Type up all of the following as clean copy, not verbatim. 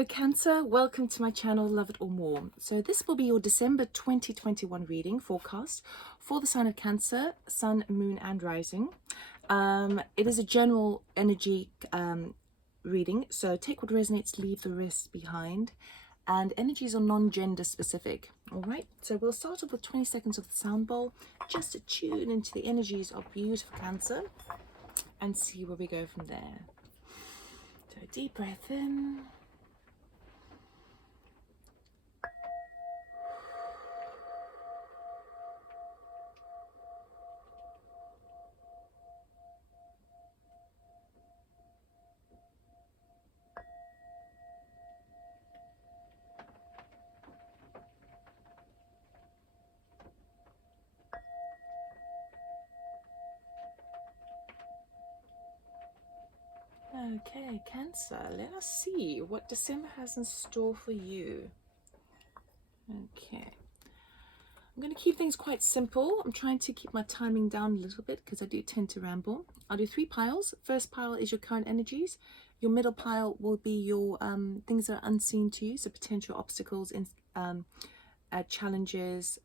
Hello Cancer, welcome to my channel Love It or More. So this will be your December 2021 reading forecast for the sign of Cancer, Sun, Moon and Rising. It is a general energy reading, so take what resonates, leave the rest behind. And energies are non-gender specific. All right, so we'll start off with 20 seconds of the sound bowl just to tune into the energies of beautiful Cancer and see where we go from there. So deep breath in. Okay, Cancer, let us see what December has in store for you. Okay, I'm going to keep things quite simple. I'm trying to keep my timing down a little bit because I do tend to ramble. I'll do 3 piles. First pile is your current energies. Your middle pile will be your things that are unseen to you, so potential obstacles and challenges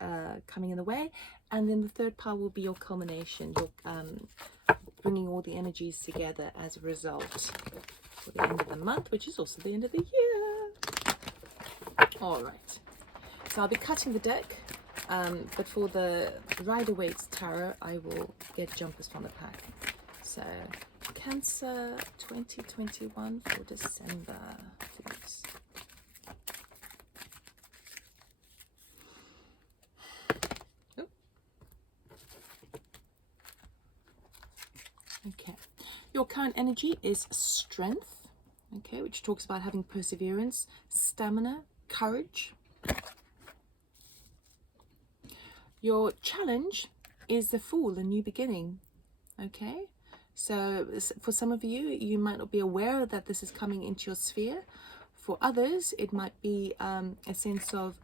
coming in the way. And then the third pile will be your culmination, your bringing all the energies together as a result for the end of the month, which is also the end of the year. All right, so I'll be cutting the deck, but for the Rider-Waite's Tarot, I will get jumpers from the pack. So Cancer 2021 for December, please. Okay, your current energy is strength, okay, which talks about having perseverance, stamina, courage. Your challenge is the Fool, a new beginning, okay? So for some of you, you might not be aware that this is coming into your sphere. For others, it might be a sense of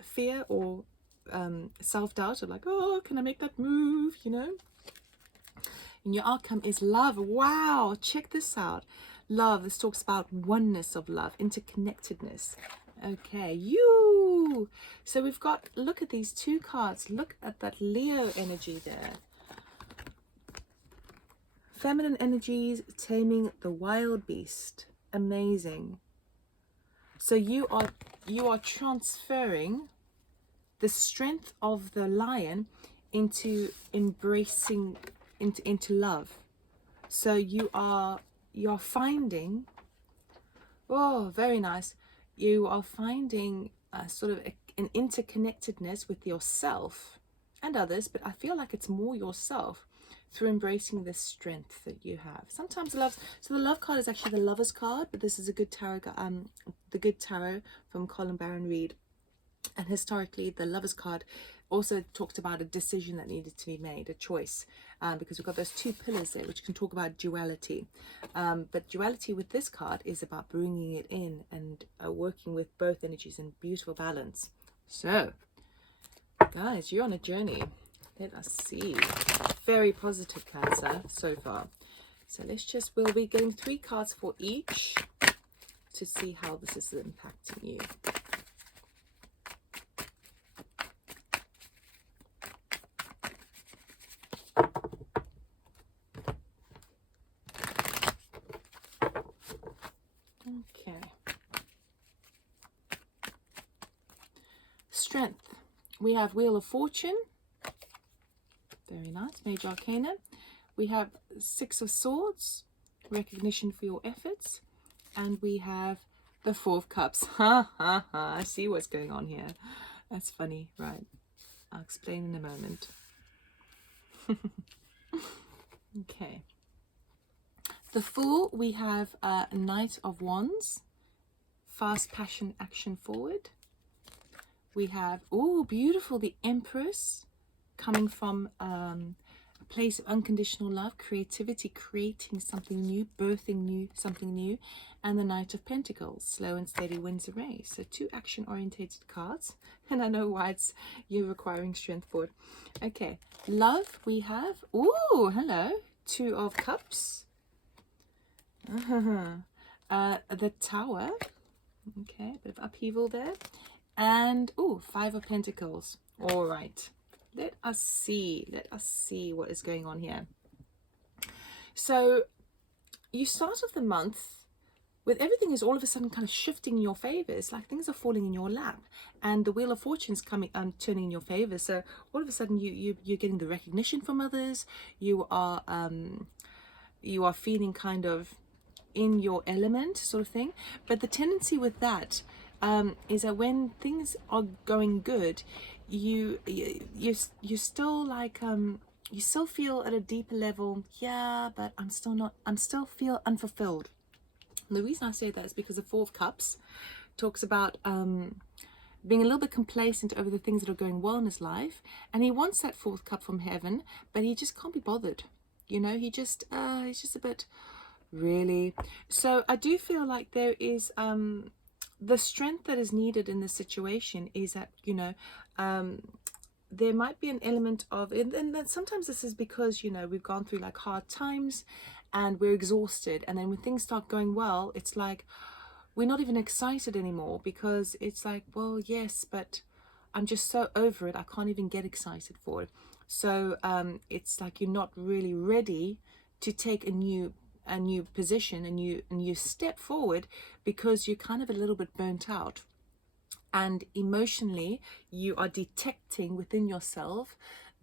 fear or self-doubt, or like, oh, can I make that move, you know? And your outcome is love. Wow, check this out. Love, this talks about oneness of love, interconnectedness. Okay, you. So we've got, look at these 2 cards. Look at that Leo energy there. Feminine energies, taming the wild beast. Amazing. So you are transferring the strength of the lion into embracing into love. So you are finding, oh, very nice, you are finding sort of an interconnectedness with yourself and others, but I feel like it's more yourself through embracing the strength that you have. Sometimes love, so the love card is actually the Lover's card, but this is a good tarot, the Good Tarot from Colin Baron Reid. And historically, the Lover's card also talked about a decision that needed to be made, a choice, because we've got those 2 pillars there, which can talk about duality. But duality with this card is about bringing it in and working with both energies in beautiful balance. So, guys, you're on a journey. Let us see. Very positive, Cancer, so far. So we'll be getting 3 cards for each to see how this is impacting you. Okay. Strength. We have Wheel of Fortune. Very nice. Major Arcana. We have 6 of Swords. Recognition for your efforts. And we have the 4 of Cups. Ha ha ha. I see what's going on here. That's funny. Right. I'll explain in a moment. Okay. The Fool, we have a Knight of Wands. Fast passion, action forward. We have, oh, beautiful, the Empress, coming from a place of unconditional love, creativity, creating something new, birthing something new. And the Knight of Pentacles, slow and steady wins the race. So 2 action-orientated cards. And I know why you're requiring strength for it. Okay, love, we have, oh, hello, 2 of Cups. The Tower. Okay, a bit of upheaval there. And, oh, Five of Pentacles. All right. Let us see what is going on here. So you start off the month with everything is all of a sudden kind of shifting in your favor. It's like things are falling in your lap, and the Wheel of Fortune's coming, turning in your favor. So all of a sudden you're getting the recognition from others. You are feeling kind of in your element, sort of thing. But the tendency with that is that when things are going good, you're still like you still feel at a deeper level, yeah, but I'm still feel unfulfilled. And the reason I say that is because the Four of Cups talks about being a little bit complacent over the things that are going well in his life, and he wants that fourth cup from heaven, but he just can't be bothered. You know, he's just a bit, really. So I do feel like there is the strength that is needed in this situation is that, you know, there might be an element of, and then sometimes this is because, you know, we've gone through like hard times and we're exhausted, and then when things start going well, it's like we're not even excited anymore, because it's like, well, yes, but I'm just so over it, I can't even get excited for it. So it's like you're not really ready to take a new position, a new step forward, because you're kind of a little bit burnt out. And emotionally, you are detecting within yourself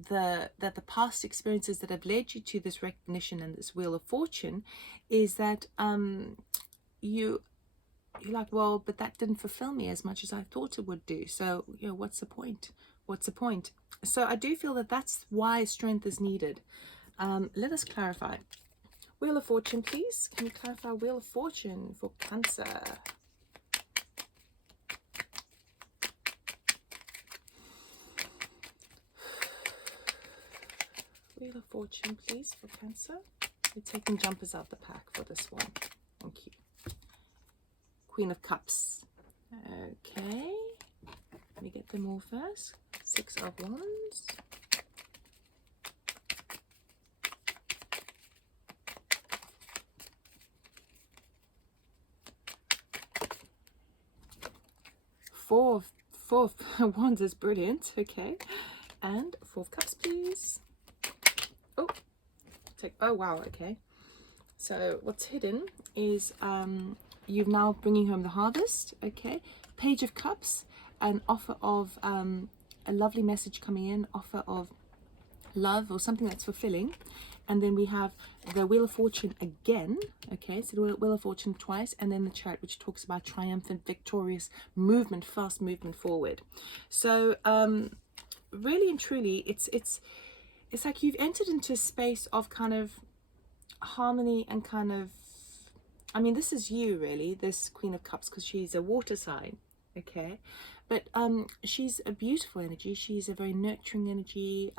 that the past experiences that have led you to this recognition and this Wheel of Fortune is that you're like, well, but that didn't fulfill me as much as I thought it would do. So, you know, what's the point? What's the point? So I do feel that that's why strength is needed. Let us clarify. Wheel of Fortune, please. Can you clarify Wheel of Fortune for Cancer? Wheel of Fortune, please, for Cancer. We're taking jumpers out the pack for this one. Thank you. Queen of Cups. Okay. Let me get them all first. Six of Wands. Four of Wands is brilliant. Okay. And Four of Cups, please. Oh wow, okay. So what's hidden is you've now bringing home the harvest. Okay. Page of Cups, an offer of a lovely message coming in, offer of love or something that's fulfilling. And then we have the Wheel of Fortune again. Okay, so the Wheel of Fortune twice, and then the Chariot, which talks about triumphant, victorious movement, fast movement forward. So really and truly, it's like you've entered into a space of kind of harmony and kind of, I mean, this is you really, this Queen of Cups, because she's a water sign, okay, but she's a beautiful energy. She's a very nurturing energy,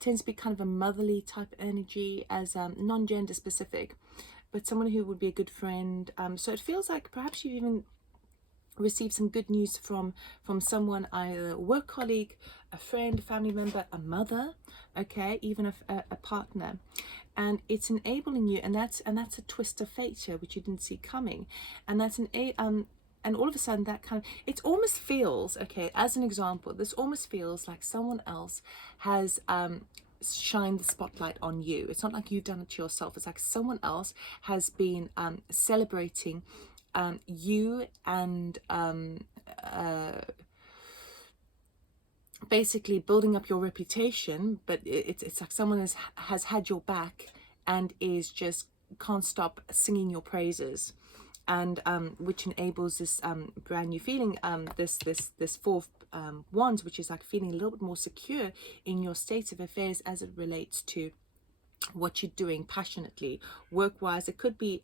tends to be kind of a motherly type energy, as non-gender specific, but someone who would be a good friend. So it feels like perhaps you've even receive some good news from someone, either a work colleague, a friend, a family member, a mother, okay, even a partner, and it's enabling you, and that's a twist of fate here, which you didn't see coming, and that's and all of a sudden that kind of, it almost feels, okay, as an example, this almost feels like someone else has shine the spotlight on you. It's not like you've done it to yourself. It's like someone else has been celebrating you, and basically building up your reputation, but it's like someone has had your back and is just can't stop singing your praises, and which enables this brand new feeling, this fourth Wands, which is like feeling a little bit more secure in your state of affairs as it relates to what you're doing passionately, work-wise. It could be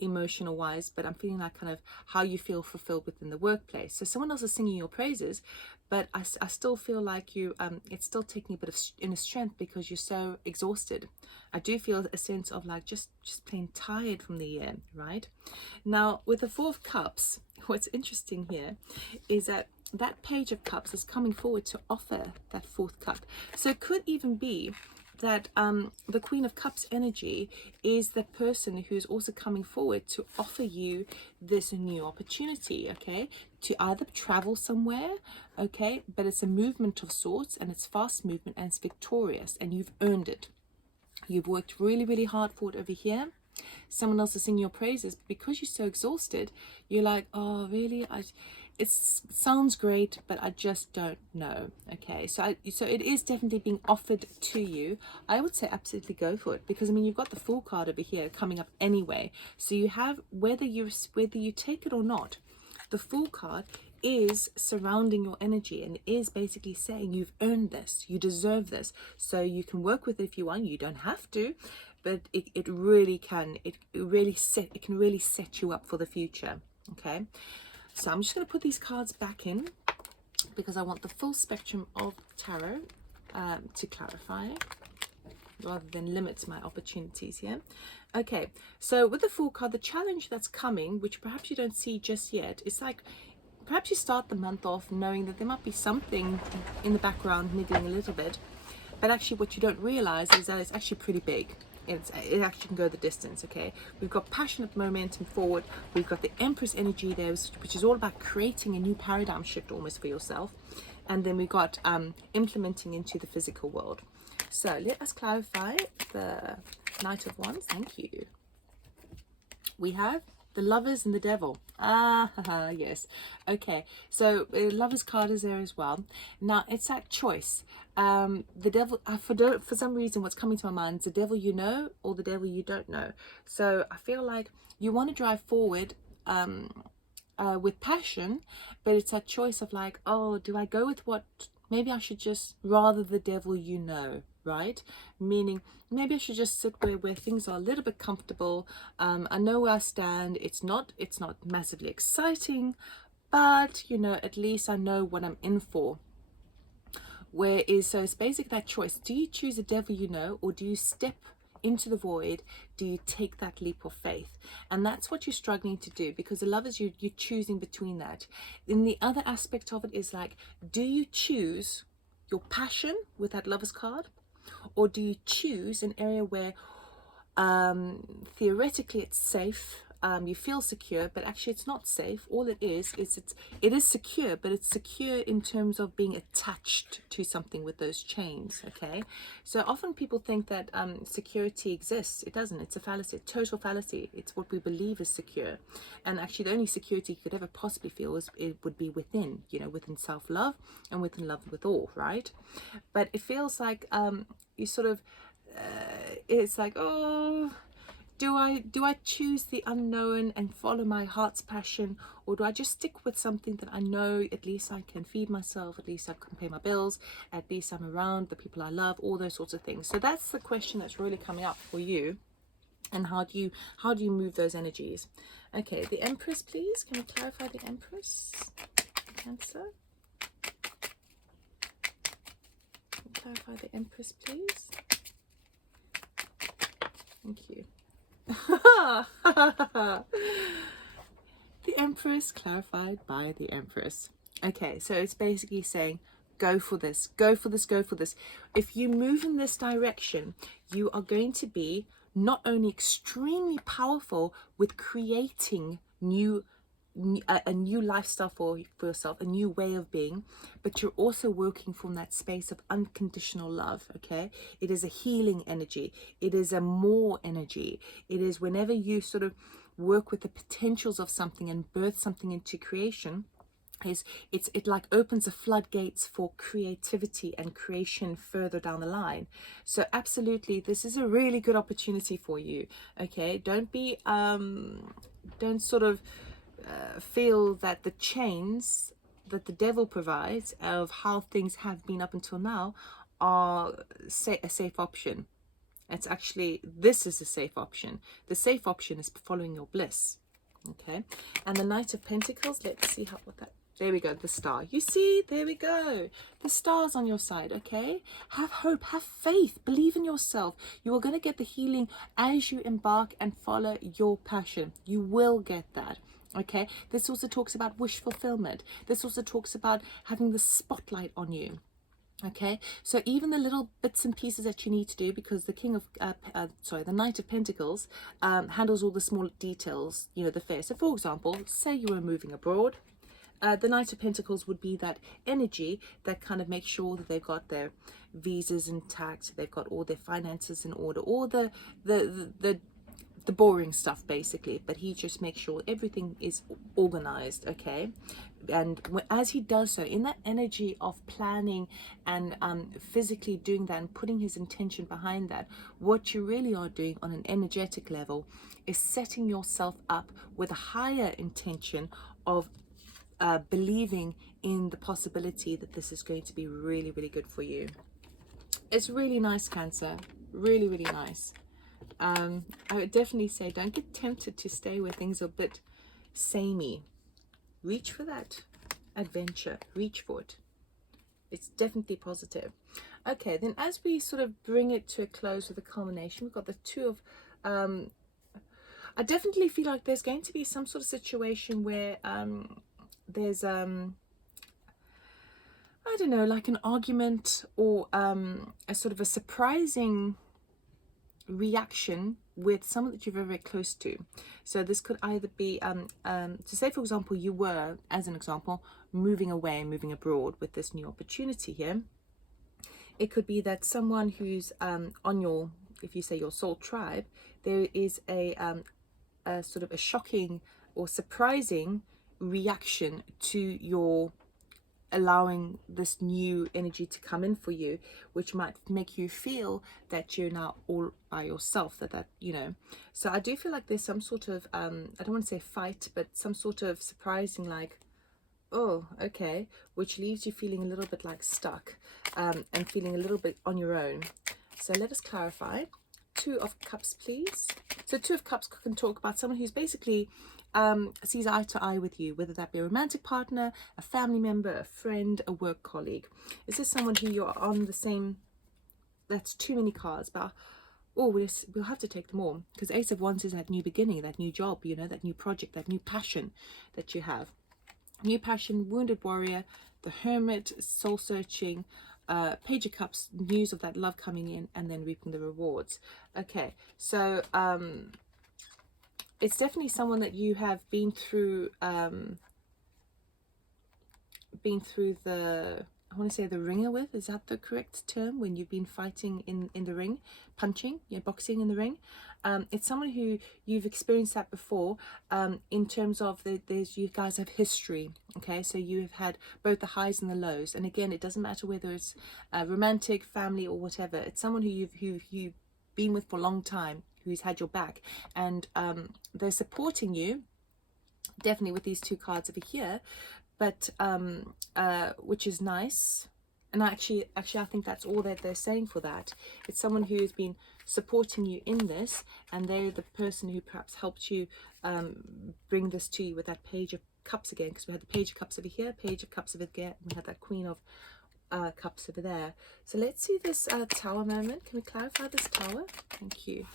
emotional wise, but I'm feeling like kind of how you feel fulfilled within the workplace. So someone else is singing your praises, but I still feel like you it's still taking a bit of inner strength because you're so exhausted. I do feel a sense of like just plain tired from the year, right? Now with the Four of Cups, what's interesting here is that Page of Cups is coming forward to offer that fourth cup. So it could even be that the Queen of Cups energy is the person who is also coming forward to offer you this new opportunity, okay, to either travel somewhere, okay, but it's a movement of sorts, and it's fast movement, and it's victorious, and you've earned it. You've worked really, really hard for it over here. Someone else is singing your praises. Because you're so exhausted, you're like, oh really, it sounds great, but I just don't know. Okay, so it is definitely being offered to you. I would say absolutely go for it, because I mean, you've got the Fool card over here coming up anyway, so you have, whether you take it or not, the Fool card is surrounding your energy and is basically saying you've earned this, you deserve this. So you can work with it if you want, you don't have to, but it really can, it can really set you up for the future. Okay, so I'm just going to put these cards back in, because I want the full spectrum of tarot to clarify, rather than limit my opportunities here. Okay, so with the Fool card, the challenge that's coming, which perhaps you don't see just yet, it's like, perhaps you start the month off knowing that there might be something in the background niggling a little bit, but actually what you don't realize is that it's actually pretty big. It actually can go the distance. Okay, we've got passionate momentum forward, we've got the Empress energy there, which is all about creating a new paradigm shift almost for yourself, and then we've got implementing into the physical world. So let us clarify the Knight of Wands. Thank you. We have the Lovers and the Devil. Yes. Okay, so Lovers card is there as well. Now it's that choice. The Devil, for some reason what's coming to my mind is the devil you know or the devil you don't know. So I feel like you want to drive forward with passion, but it's that choice of like, oh, do I go with what, maybe I should just, rather the devil you know, right? Meaning maybe I should just sit where things are a little bit comfortable. I know where I stand. It's not massively exciting, but you know, at least I know what I'm in for. So it's basically that choice. Do you choose the devil you know, or do you step into the void? Do you take that leap of faith? And that's what you're struggling to do, because the Lovers, you're choosing between that. Then the other aspect of it is like, do you choose your passion with that Lovers card, or do you choose an area where theoretically it's safe, you feel secure, but actually it's not safe? All it is it is secure, but it's secure in terms of being attached to something with those chains. Okay, so often people think that security exists. It doesn't. It's a fallacy, a total fallacy. It's what we believe is secure, and actually the only security you could ever possibly feel would be within, you know, within self-love and within love with all, right? But it feels like you sort of it's like, oh, do I choose the unknown and follow my heart's passion, or do I just stick with something that I know at least I can feed myself, at least I can pay my bills, at least I'm around the people I love, all those sorts of things. So that's the question that's really coming up for you, and how do you move those energies? Okay, the Empress, please. Can we clarify the Empress? Cancer. Can we clarify the Empress, please? Thank you. The Empress, clarified by the Empress. Okay, so it's basically saying, go for this, go for this, go for this. If you move in this direction, you are going to be not only extremely powerful with creating a new lifestyle for yourself, a new way of being, but you're also working from that space of unconditional love. Okay, it is a healing energy, it is a more energy. It is whenever you sort of work with the potentials of something and birth something into creation, it like opens the floodgates for creativity and creation further down the line. So absolutely, this is a really good opportunity for you. Okay, don't sort of feel that the chains that the devil provides of how things have been up until now are a safe option. It's actually, this is a safe option. The safe option is following your bliss. Okay, and the Knight of Pentacles, let's see what that, there we go, the star. You see, there we go. The star's on your side, okay? Have hope, have faith, believe in yourself. You are going to get the healing as you embark and follow your passion. You will get that. Okay, this also talks about wish fulfillment. This also talks about having the spotlight on you. Okay, so even the little bits and pieces that you need to do, because the the Knight of Pentacles handles all the small details, you know, the fair. So for example, say you were moving abroad, the Knight of Pentacles would be that energy that kind of makes sure that they've got their visas intact, they've got all their finances in order, all the boring stuff basically, but he just makes sure everything is organized. Okay, and as he does so, in that energy of planning and physically doing that and putting his intention behind that, what you really are doing on an energetic level is setting yourself up with a higher intention of believing in the possibility that this is going to be really, really good for you. It's really nice, Cancer. Really, really nice. I would definitely say don't get tempted to stay where things are a bit samey. Reach for that adventure. Reach for it. It's definitely positive. Okay, then as we sort of bring it to a close with a culmination, we've got the Two of... I definitely feel like there's going to be some sort of situation where there's... I don't know, like an argument or a sort of a surprising reaction with someone that you're very, very close to. So this could either be to say, for example, you were, as an example, moving away, moving abroad with this new opportunity here. It could be that someone who's on your, if you say your soul tribe, there is a sort of a shocking or surprising reaction to your allowing this new energy to come in for you, which might make you feel that you're now all by yourself, that you know. So I do feel like there's some sort of I don't want to say fight, but some sort of surprising, like, oh, okay, which leaves you feeling a little bit like stuck and feeling a little bit on your own. So let us clarify. Two of Cups, please. So Two of Cups can talk about someone who's basically sees eye to eye with you, whether that be a romantic partner, a family member, a friend, a work colleague. Is this someone who you're on the same... That's too many cards, but oh, we'll have to take them all, because Ace of Wands is that new beginning, that new job, you know, that new project, that new passion that you have. New passion, wounded warrior, the Hermit, soul searching, Page of Cups, news of that love coming in, and then reaping the rewards. Okay, so it's definitely someone that you have been through the, I want to say the ringer with. Is that the correct term? When you've been fighting in the ring, punching, you know, boxing in the ring. It's someone who you've experienced that before, in terms of you guys have history. Okay, so you have had both the highs and the lows. And again, it doesn't matter whether it's romantic, family, or whatever. It's someone who you've been with for a long time, who's had your back, and they're supporting you definitely with these two cards over here, but which is nice. And actually I think that's all that they're saying for that. It's someone who has been supporting you in this, and they're the person who perhaps helped you bring this to you with that Page of Cups again, because we had the Page of Cups over here, Page of Cups over there, and we had that Queen of Cups over there. So let's see this Tower moment. Can we clarify this Tower? Thank you.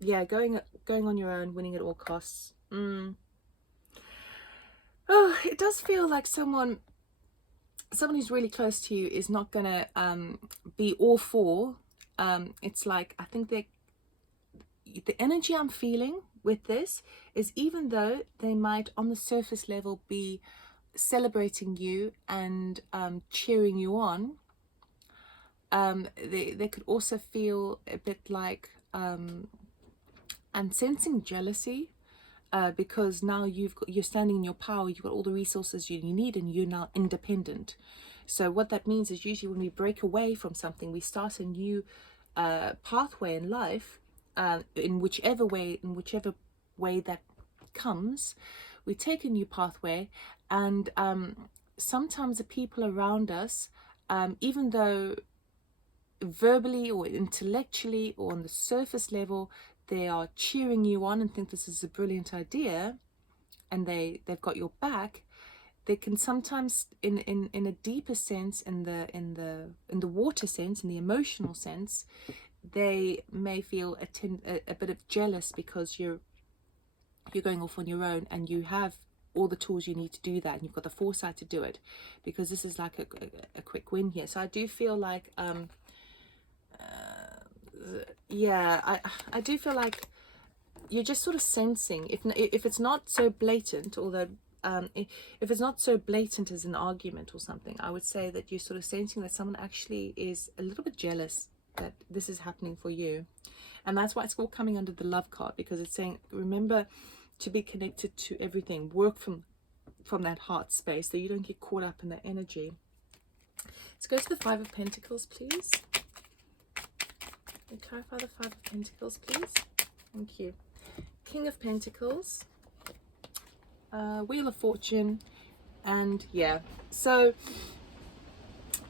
Yeah, going on your own, winning at all costs. Oh, it does feel like someone who's really close to you is not gonna be all for. It's like, I think the energy I'm feeling with this is, even though they might on the surface level be celebrating you and cheering you on, they could also feel a bit like I'm sensing jealousy, because now you're standing in your power, you've got all the resources you need, and you're now independent. So what that means is, usually when we break away from something, we start a new pathway in life, in whichever way that comes, we take a new pathway. And sometimes the people around us, even though verbally or intellectually or on the surface level they are cheering you on and think this is a brilliant idea, and they've got your back, they can sometimes in a deeper sense, in the water sense, in the emotional sense, they may feel a bit of jealous, because you're going off on your own, and you have all the tools you need to do that, and you've got the foresight to do it, because this is like a quick win here. So I do feel like yeah, I do feel like you're just sort of sensing, if it's not so blatant, although if it's not so blatant as an argument or something, I would say that you're sort of sensing that someone actually is a little bit jealous that this is happening for you. And that's why it's all coming under the love card, because it's saying, remember to be connected to everything, work from that heart space, so you don't get caught up in that energy. Let's go to the Five of Pentacles, please. And clarify the Five of Pentacles, please. Thank you. King of Pentacles, Wheel of Fortune, and yeah. So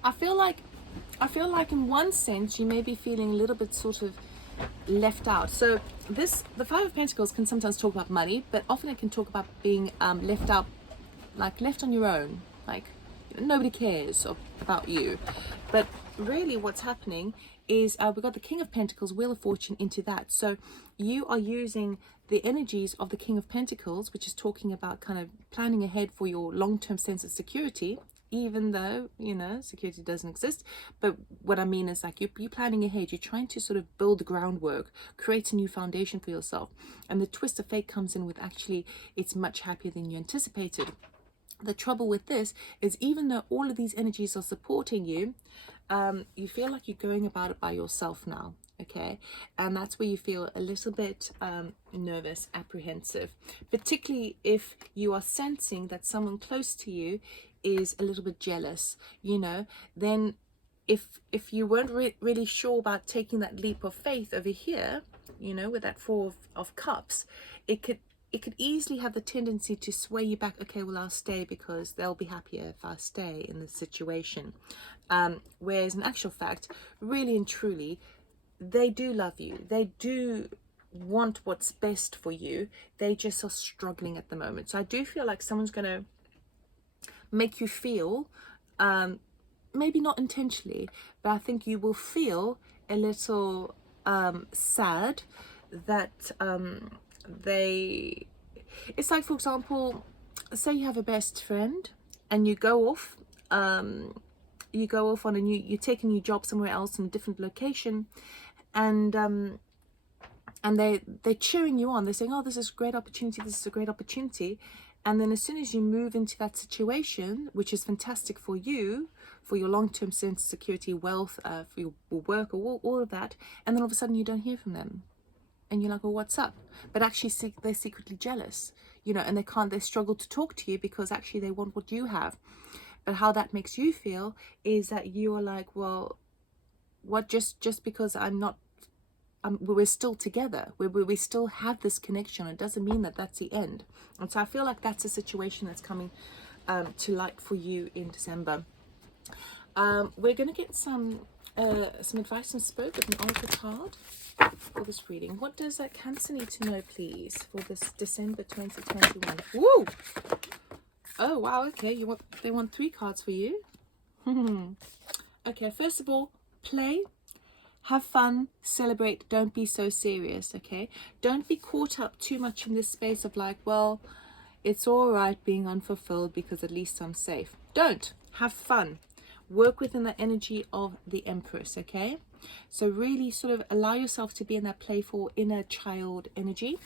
I feel like in one sense you may be feeling a little bit sort of left out. So the Five of Pentacles can sometimes talk about money, but often it can talk about being left out, like left on your own, like nobody cares about you. But really what's happening is we've got the King of Pentacles, Wheel of Fortune into that. So you are using the energies of the King of Pentacles, which is talking about kind of planning ahead for your long-term sense of security, even though, you know, security doesn't exist. But what I mean is like you're planning ahead, you're trying to sort of build the groundwork, create a new foundation for yourself. And the twist of fate comes in with actually it's much happier than you anticipated. The trouble with this is, even though all of these energies are supporting you, you feel like you're going about it by yourself now, okay? And that's where you feel a little bit nervous, apprehensive, particularly if you are sensing that someone close to you is a little bit jealous, you know. Then if you weren't really sure about taking that leap of faith over here, you know, with that Four of Cups, it could easily have the tendency to sway you back. Okay, well, I'll stay because they'll be happier if I stay in this situation. Whereas in actual fact, really and truly, they do love you. They do want what's best for you. They just are struggling at the moment. So I do feel like someone's going to make you feel, maybe not intentionally, but I think you will feel a little sad that it's like, for example, say you have a best friend and you go off on you're taking your job somewhere else in a different location, and they're cheering you on. They're saying, oh, this is a great opportunity, this is a great opportunity. And then as soon as you move into that situation, which is fantastic for you, for your long-term sense of security, wealth, for your work, or all of that, and then all of a sudden you don't hear from them. And you're like, well, what's up? But actually they're secretly jealous, you know, and they struggle to talk to you because actually they want what you have. But how that makes you feel is that you are like, well, what, just because we're still together, we still have this connection, it doesn't mean that that's the end. And so I feel like that's a situation that's coming to light for you in December. We're going to get some advice and spoke with an oracle card for this reading. What does Cancer need to know, please, for this December 2021? Woo! Oh wow, okay, they want 3 cards for you. Okay, first of all, play, have fun, celebrate, don't be so serious, okay? Don't be caught up too much in this space of like, well, it's all right being unfulfilled because at least I'm safe. Don't. Have fun. Work within the energy of the Empress, okay? So really sort of allow yourself to be in that playful inner child energy.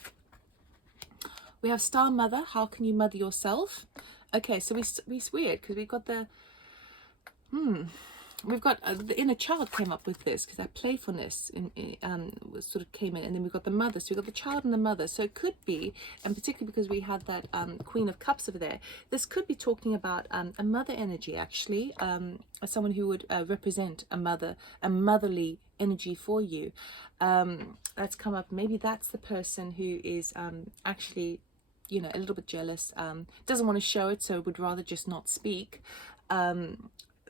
We have Star Mother. How can you mother yourself? Okay, so it's weird because we've got the the inner child came up with this, because that playfulness sort of came in, and then we've got the mother. So we've got the child and the mother. So it could be, and particularly because we had that Queen of Cups over there, this could be talking about a mother energy, actually, someone who would represent a motherly energy for you. That's come up. Maybe that's the person who is actually, you know, a little bit jealous, doesn't want to show it, so would rather just not speak.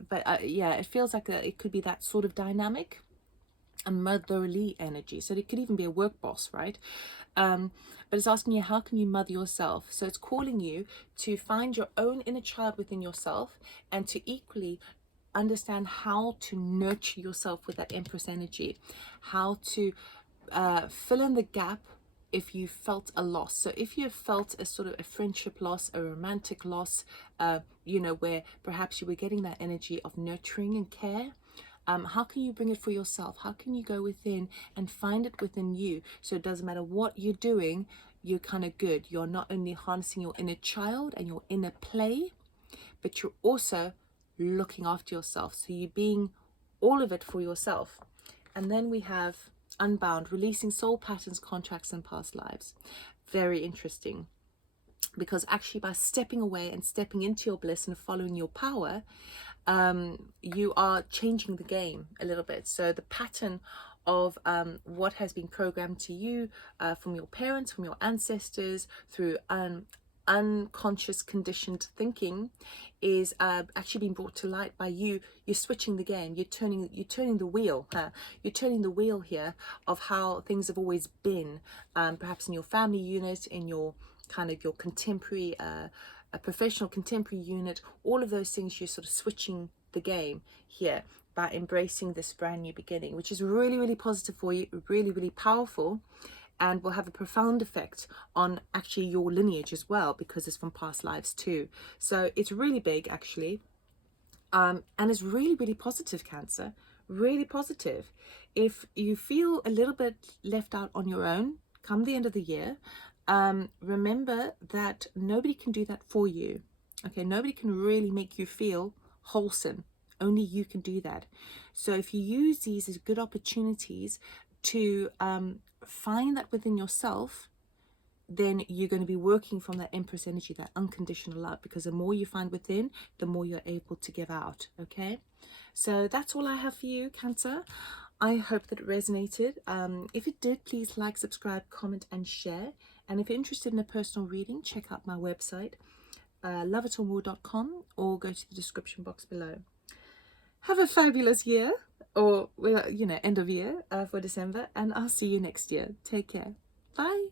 But yeah, it feels like it could be that sort of dynamic, a motherly energy. So it could even be a work boss, right? But it's asking you, how can you mother yourself? So it's calling you to find your own inner child within yourself, and to equally understand how to nurture yourself with that Empress energy, how to fill in the gap if you felt a loss. So if you have felt a sort of a friendship loss, a romantic loss, you know, where perhaps you were getting that energy of nurturing and care, how can you bring it for yourself? How can you go within and find it within you? So it doesn't matter what you're doing, you're kind of good. You're not only harnessing your inner child and your inner play, but you're also looking after yourself. So you're being all of it for yourself. And then we have Unbound, releasing soul patterns, contracts, and past lives. Very interesting, because actually by stepping away and stepping into your bliss and following your power, you are changing the game a little bit. So the pattern of what has been programmed to you from your parents, from your ancestors, through unconscious conditioned thinking, is actually being brought to light by you. You're switching the game. You're turning the wheel. You're turning the wheel here of how things have always been, perhaps in your family unit, in your kind of your contemporary a professional contemporary unit. All of those things, you're sort of switching the game here by embracing this brand new beginning, which is really, really positive for you, really, really powerful, and will have a profound effect on actually your lineage as well, because it's from past lives too. So it's really big actually, and it's really, really positive, Cancer, really positive. If you feel a little bit left out on your own come the end of the year, remember that nobody can do that for you. Okay, nobody can really make you feel wholesome. Only you can do that. So if you use these as good opportunities to find that within yourself, then you're going to be working from that Empress energy, that unconditional love, because the more you find within, the more you're able to give out. Okay, so that's all I have for you, Cancer. I hope that it resonated. If it did, please like, subscribe, comment, and share. And if you're interested in a personal reading, check out my website, loveitallmore.com, or go to the description box below. Have a fabulous year, or, well, you know, end of year for December, and I'll see you next year. Take care. Bye.